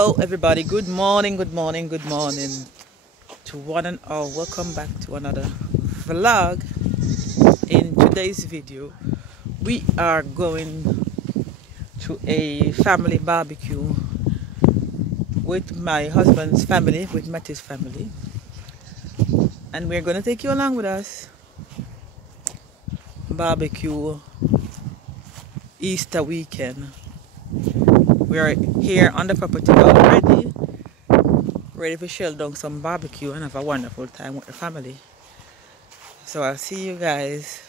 Hello everybody, good morning to one and all. Welcome back to another vlog. In today's video we are going to a family barbecue with my husband's family, with Matty's family, and we're going to take you along with us. Barbecue Easter weekend. We are here on the property already, ready to shell down some barbecue and have a wonderful time with the family. So I'll see you guys.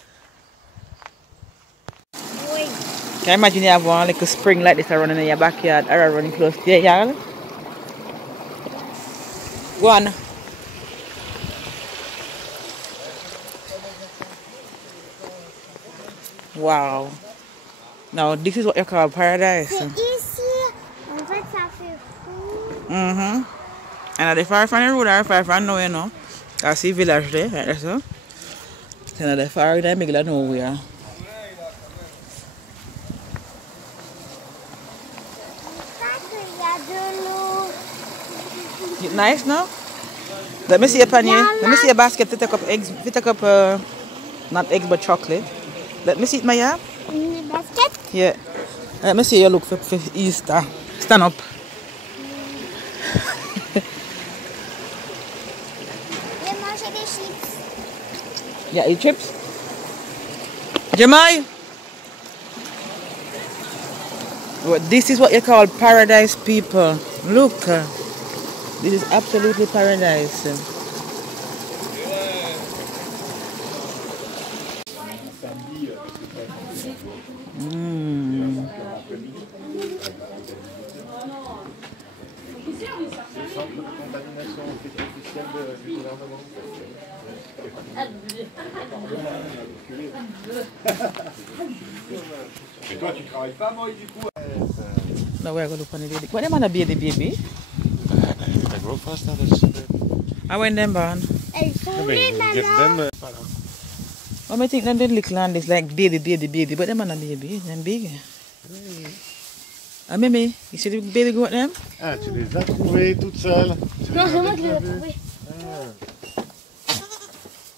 Can you imagine you have one little spring like this running in your backyard or running close to your yard? Go on. Wow. Now this is what you call paradise. And at the far from the road or far from nowhere, you know. I see village there, like that, so. And at the far in the middle of nowhere. It's nice now? Let me see a panier. Let me see a basket to take up eggs. To take up, not eggs but chocolate. Let me see it, Maya. Basket? Yeah. Let me see you look for Easter. Stand up. Yeah, eat chips. Jamai! Well, this is what you call paradise, people. Look. This is absolutely paradise. Mais toi tu travailles pas moi du coup? Now we're going to look on the baby. What am I the baby? They grow fast now. I went them born. Elles sont nées, maman. I think them little land is like baby, but them are not baby, them big. Ah Mimi, you see the baby goat them? Ah, tu les as trouvées toutes seules? Non, c'est moi qui les ai trouvées.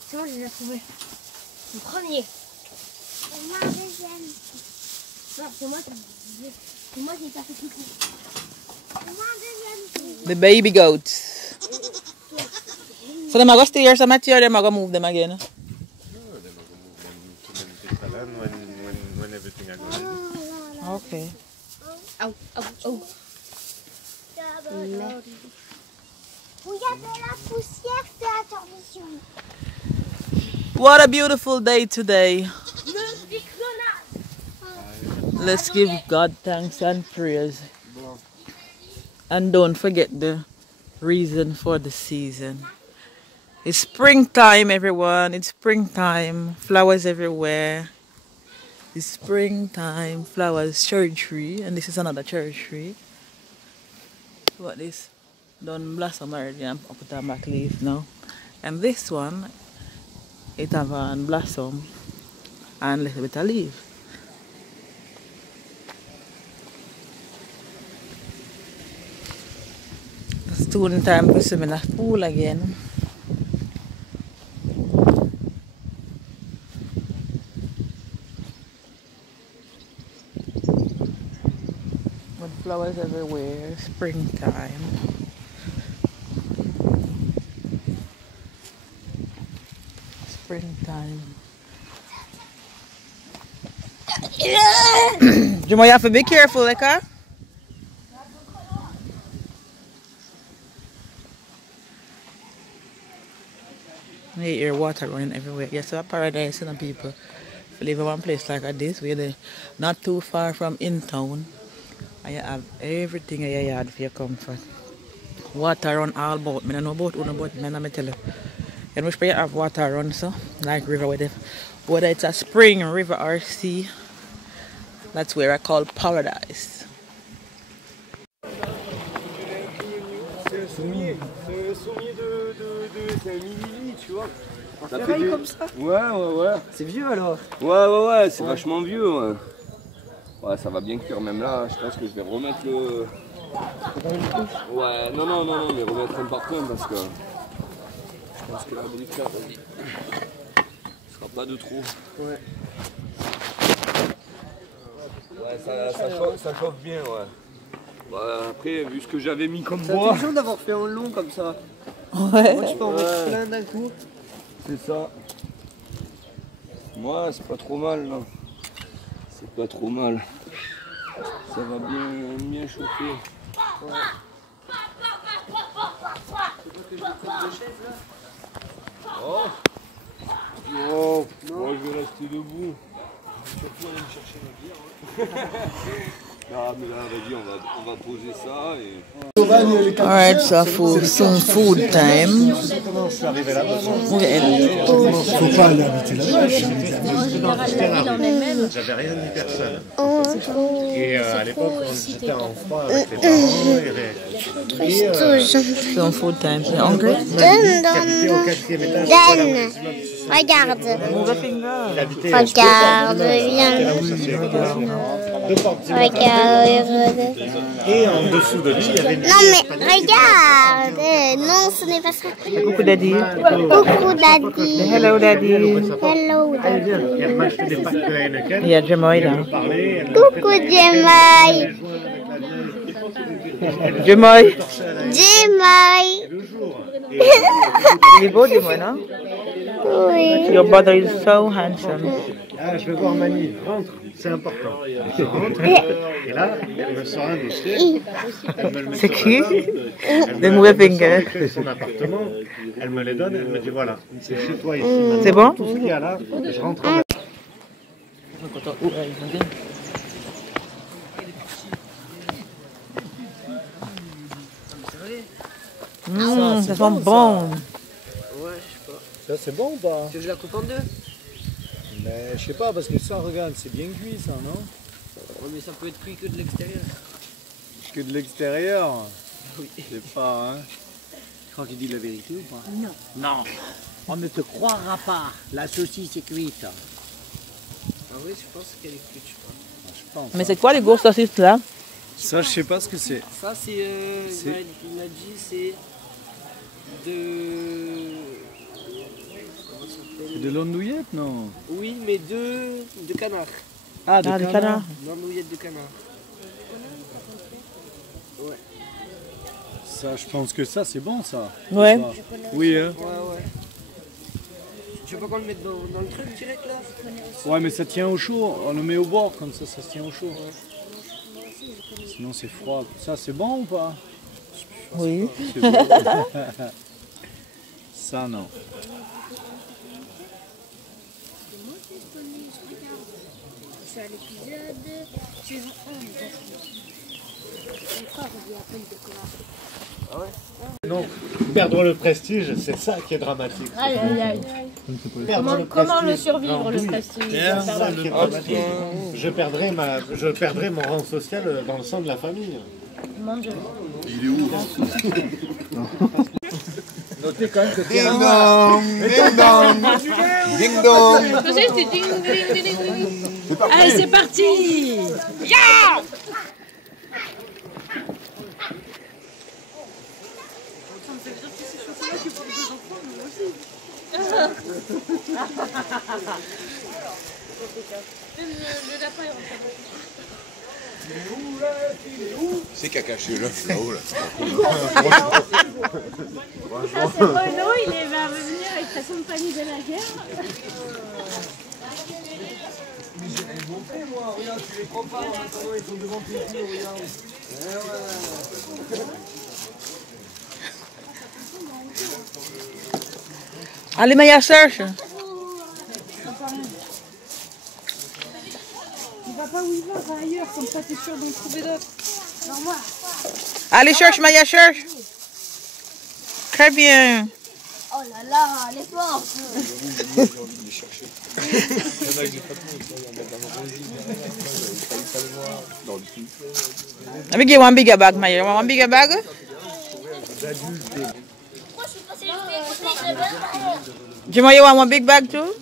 C'est moi qui les ai trouvées. Le premier. Et moi le deuxième. Non, c'est moi qui t'ai fait coucou. Et moi le deuxième. The baby goats. So them are going to stay here some material, them are going to move them again? No, they will move them to Memphisalan when everything is going. Okay. Oh. Regarde la poussière, fais attention. What a beautiful day today. Let's give God thanks and praise. And don't forget the reason for the season. It's springtime, everyone. It's springtime. Flowers everywhere. It's springtime. Flowers. Cherry tree. And this is another cherry tree. What this? Done blossom already. I'm up with a back leaf now. And this one, it have a blossom and little bit of leaf. It's student time to swim in the pool again. With flowers everywhere, springtime. Springtime. You might have to be careful, like huh? You hear water running everywhere. Yes, so a paradise, you know, people. If you live in one place like this, where they're not too far from in town, and you have everything in your yard for your comfort. Water run all about. I don't know about you, but I tell you. And which way you have water run, so like river, whether it's a spring, river, or sea, that's where I call paradise. C'est le sommier de c'est un mini, tu vois. Ça fait du... comme ça? Ouais. C'est vieux alors? Ouais, c'est vachement vieux. Ouais. Ouais, ça va bien cuire même là. Je pense que je vais remettre Ouais, non, mais remettre un par point parce que je pense que la brique là, vas-y, ce sera pas de trop. Ouais. Ouais, ça chauffe bien, ouais. Bah, après, vu ce que j'avais mis comme bois. C'est toujours d'avoir fait un long comme ça. Ouais. Moi, tu peux en mettre plein d'un coup. C'est ça. Moi, c'est pas trop mal, là. C'est pas trop mal. Ça va bien chauffer. Ouais. Oh. Oh. Moi, je vais rester debout. Surtout aller me chercher ma bière. Ah, mais là, vas-y, on va poser ça et... Alright, so some food time. Faut pas aller habiter là-bas. J'avais rien ni personne. Et à l'époque, quand j'étais en froid avec les parents, Some food time. You hungry? j'habitais au 4e étage. Regarde. Move a finger. Regarde, viens. Regarde. Et en dessous de lui, il y avait une Non mais regarde. Non, ce n'est pas ça. Coucou daddy. Coucou daddy. Hello daddy. Hello Et daddy. elle m'achetait des packs de Heineken. Il y a Jemoy là. Coucou Jemai. Jemoy. Jemai. Il est beau Jemoy, non? Oui. Your brother is so handsome. Ah, je vais voir Mani. Rentre, c'est important. Je rentre. Et là, elle me sort un dossier. Elle me le met C'est sur qui? la table. The Move Finger. Elle crée son appartement. Elle me les donne. Elle me dit voilà, c'est chez toi ici. Maintenant. C'est bon? Tout ce qu'il y a là, je rentre en Ça sent bon. Ouais, je sais pas. Ça, c'est bon ou pas? Tu veux que je la coupe en deux? Mais je sais pas, parce que ça, regarde, c'est bien cuit, ça, non? Ouais, mais ça peut être cuit que de l'extérieur. Que de l'extérieur? Oui. Je sais pas, hein. Tu crois qu'il dit la vérité ou pas? Non. Non. On ne te croira pas. La saucisse est cuite. Ah oui, je pense qu'elle est cuite, je crois. Je pense. Mais c'est quoi les grosses saucisses là? Ça, je sais pas ce que c'est. Ça, c'est. Il m'a dit, c'est. De. Comment ça C'est s'appelle? de l'andouillette, non? Oui, mais de canard. Ah, de Ah, des canard. canards. L'andouillette de canard. Ouais. Ça, je pense que ça, c'est bon, ça. Ouais. Ça. Oui, hein. Ouais. Tu veux pas qu'on le mette dans le truc direct là? Ouais, mais ça tient au chaud. On le met au bord, comme ça se tient au chaud. Sinon, c'est froid. Ça, c'est bon ou pas? Oui. C'est bon. Ça, non. Je suis à l'épisode suivant 11. Donc, perdre le prestige, c'est ça qui est dramatique. Aïe, aïe, aïe. Comment le survivre, le prestige? C'est ça qui est dramatique. Je perdrai mon rang social dans le sein de la famille. Mon Dieu. Notez quand même que Ding dong, ding dong, ding dong. Je sais, c'était ding, ding, ding, ding, ding. Allez, c'est parti. C'est qui a caché l'œuf là-haut là? C'est Renaud, il va revenir avec sa compagnie de la guerre. moi, regarde, tu les prends pas, maintenant ils sont devant tes yeux, regarde. Allez, Maya, cherche. Il va pas où il va ailleurs, comme ça t'es sûr d'en trouver d'autres. Non, moi. Allez, cherche, Maya, cherche. Très bien. Oh là là, les forces. Let me get one bigger bag, Maya. You want one bigger bag? Jimo, you want one big bag too?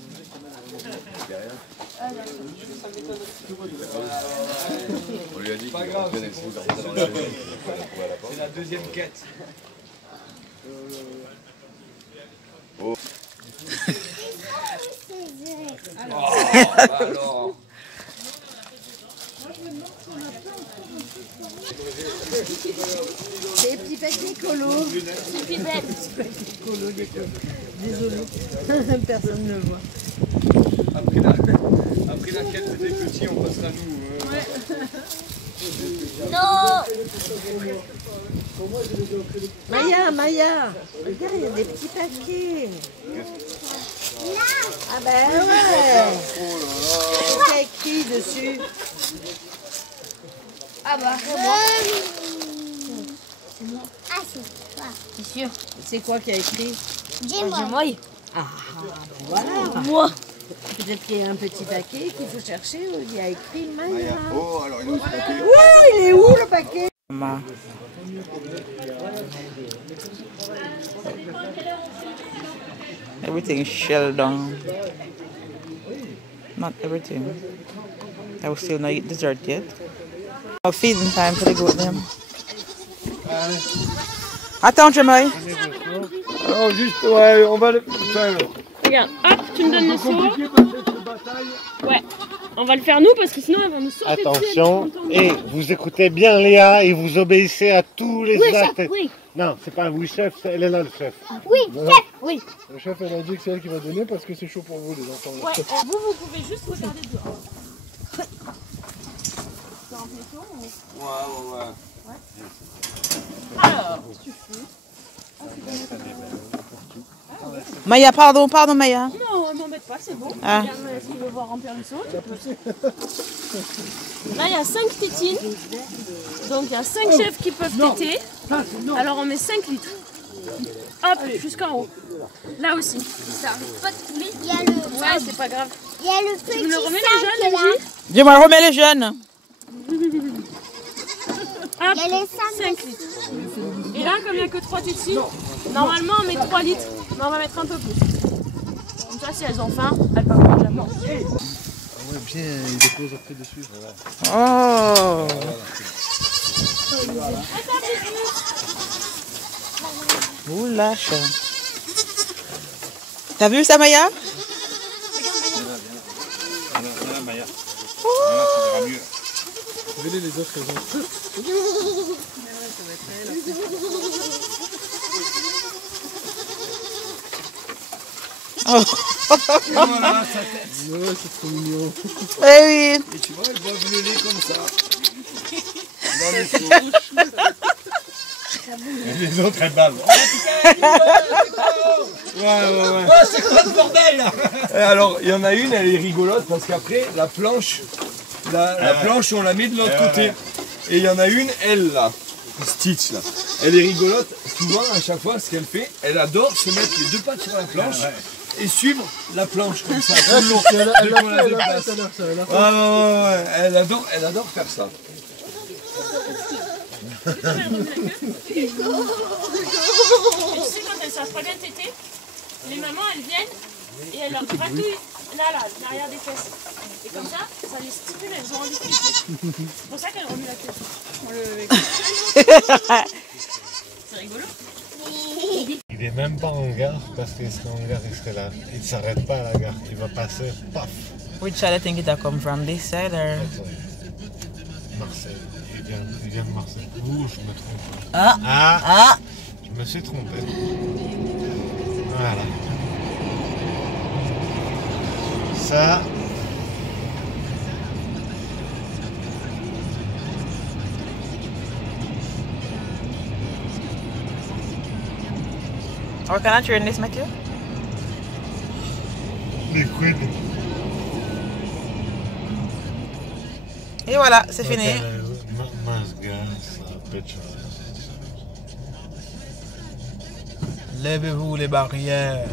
On lui a dit qu'il va bien essayer de C'est la deuxième quête. Oh. Alors. Des petits paquets colo. Désolé, personne ne le voit. Après la quête des petits, on passera nous. Non. Maya, regarde, il y a des petits paquets. Ah ben ouais. Qu'est-ce qu'il y a écrit dessus? Ah bah, c'est moi. Ah, c'est toi. C'est sûr. C'est quoi qui a écrit? Dis-moi. Ah, voilà. Moi. Peut-être qu'il y a un petit paquet qu'il faut chercher où il y a écrit Maya. Oh, alors il a ce paquet. Ouh, il est où le paquet? Everything is shelled down. Not everything. I will still not eat dessert yet. Feeding time for the goat them. Attends, Jemai. Alors juste, ouais, on va le... Putain, Regarde, hop, tu me donnes le seau. Ouais, on va le faire nous parce que sinon elles vont nous sauter dessus. Attention, et vous écoutez bien Léa et vous obéissez à tous les actes. Oui. Non, c'est pas un oui chef, elle est là le chef. Oui, chef, oui. Le chef, elle a dit que c'est elle qui va donner parce que c'est chaud pour vous les enfants. Ouais, vous pouvez juste regarder dehors. ouais. Alors, tu fais. Maya, pardon, Maya. Non, ne m'embête pas, c'est bon. Ah. Regarde, si tu veux voir remplir le seau, tu peux. Là, il y a 5 tétines. Donc, il y a 5 chefs qui peuvent téter. Alors, on met 5 litres. Hop, jusqu'en haut. Là aussi. Ça arrive pas de couler. Il y a le. Ouais, c'est pas grave. Il y a le petit. Tu me le remets les sac jeunes, là. Angie? Dis-moi, remets les jeunes. Hop, Il y a les 5 litres. Et là, comme il n'y a que 3 tétines, normalement on met 3 litres, mais on va mettre un peu plus. Comme ça, si elles ont faim, elles peuvent manger la porte. Ah ouais, bien, il dépose après dessus. Oh. Ouh là, t'as vu ça, Maya? Voilà, Maya. Voilà, ça ira mieux. Venez les autres, elles ont. Oh. Voilà sa tête. Ouais, c'est trop mignon. Eh oui. Et tu vois, elle boit le lait comme ça. Dans les Et les autres, elles bavent. Ouais. Oh, c'est quoi ce bordel là? Alors, il y en a une, elle est rigolote parce qu'après, la planche, on la met de l'autre côté. Et il y en a une, elle là, Stitch là. Elle est rigolote. Souvent, à chaque fois, ce qu'elle fait, elle adore se mettre les 2 pattes sur la planche et suivre la planche comme ça. Tout le long. Ouais, elle adore faire ça. Et tu sais, quand elles savent pas bien téter, les mamans elles viennent et elles leur gratouillent là, l'arrière des fesses. Et comme ça les stimule, elles ont envie de téter. C'est pour ça qu'elles remuent la queue. C'est rigolo. Il est même pas en gare parce qu'il serait en gare, il serait là. Il ne s'arrête pas à la gare, il va passer, paf. Which side I think it come from? This side or? Marseille, il vient de Marseille. Ouh, je me trompe. Ah. Je me suis trompé. Voilà. Ça. Or can I turn this, Mathieu? Liquide. Et voilà, c'est fini. Mince gaz, pêche. Levez-vous les barrières.